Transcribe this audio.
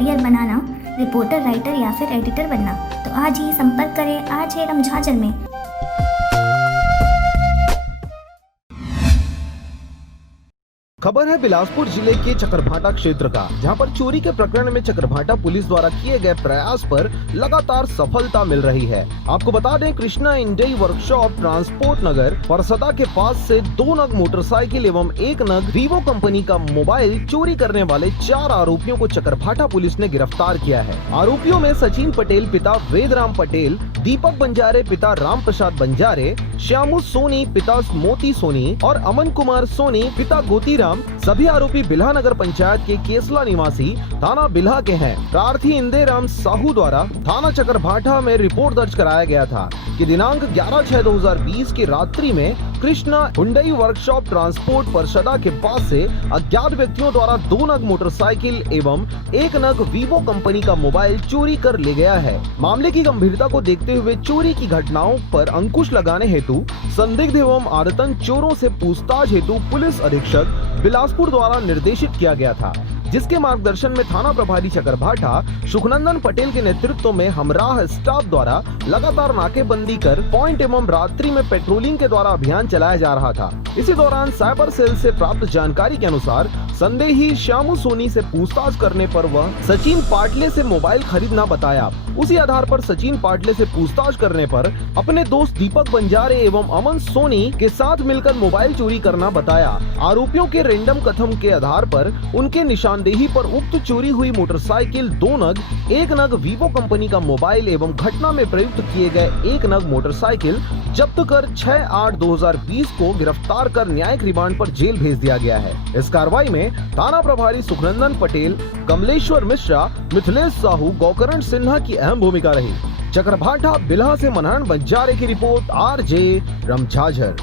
Career बनाना, reporter, writer या फिर editor बनना, तो आज ही संपर्क करें आज है रमझाझर में। खबर है बिलासपुर जिले के चकरभाटा क्षेत्र का, जहां पर चोरी के प्रकरण में चकरभाटा पुलिस द्वारा किए गए प्रयास पर लगातार सफलता मिल रही है। आपको बता दें, कृष्णा इंडई वर्कशॉप ट्रांसपोर्ट नगर परसदा के पास से 2 नग मोटरसाइकिल एवं 1 नग वीवो कंपनी का मोबाइल चोरी करने वाले 4 आरोपियों को चकरभाटा पुलिस ने गिरफ्तार किया है। आरोपियों में सचिन पटेल पिता वेदराम पटेल, दीपक बंजारे पिता राम प्रसाद बंजारे, श्यामू सोनी पिता मोती सोनी और अमन कुमार सोनी पिता गोतीराम। सभी आरोपी बिल्हा नगर पंचायत के केसला निवासी थाना बिल्हा के हैं। प्रार्थी इंदेराम साहू द्वारा थाना चकरभाटा में रिपोर्ट दर्ज कराया गया था कि दिनांक 11/6/2020 की रात्रि में Krishna Hyundai workshop transport Parsada के पास से अज्ञात व्यक्तियों द्वारा 2 नग मोटरसाइकिल एवं 1 नग वीवो कंपनी का मोबाइल चोरी कर ले गया है। मामले की गंभीरता को देखते हुए चोरी की घटनाओं पर अंकुश लगाने हेतु संदिग्ध एवं आदतन चोरों से पूछताछ हेतु पुलिस अधीक्षक बिलासपुर द्वारा निर्देशित किया गया था, जिसके मार्गदर्शन में थाना प्रभारी चकरभाटा सुखनंदन पटेल के नेतृत्व में हमराह स्टाफ द्वारा लगातार नाकेबंदी कर पॉइंट एवं रात्रि में पेट्रोलिंग के द्वारा अभियान चलाया जा रहा था। इसी दौरान साइबर सेल से प्राप्त जानकारी के अनुसार संदेही श्यामू सोनी से पूछताछ करने पर वह सचिन पाटले से मोबाइल खरीदना बताया। उसी आधार पर सचिन पाटले से पूछताछ करने पर अपने दोस्त दीपक बंजारे एवं अमन सोनी के साथ मिलकर मोबाइल चोरी करना बताया। आरोपियों के रेंडम कथन के आधार पर उनके निशानदेही पर उक्त चोरी हुई मोटरसाइकिल 2 नग, 1 नग वीवो कंपनी का मोबाइल एवं घटना में प्रयुक्त किए गए 1 नग मोटरसाइकिल जब्त कर 6/8/2020 को गिरफ्तार कर न्यायिक रिमांड पर जेल भेज दिया गया है। इस कार्रवाई में थाना प्रभारी सुखनंदन पटेल, कमलेश्वर मिश्रा, मिथिलेश साहू, गौकरण सिन्हा की अहम भूमिका रही। चकरभाटा बिल्हा से मनहरण बंजारे की रिपोर्ट, RJ रमझाझर।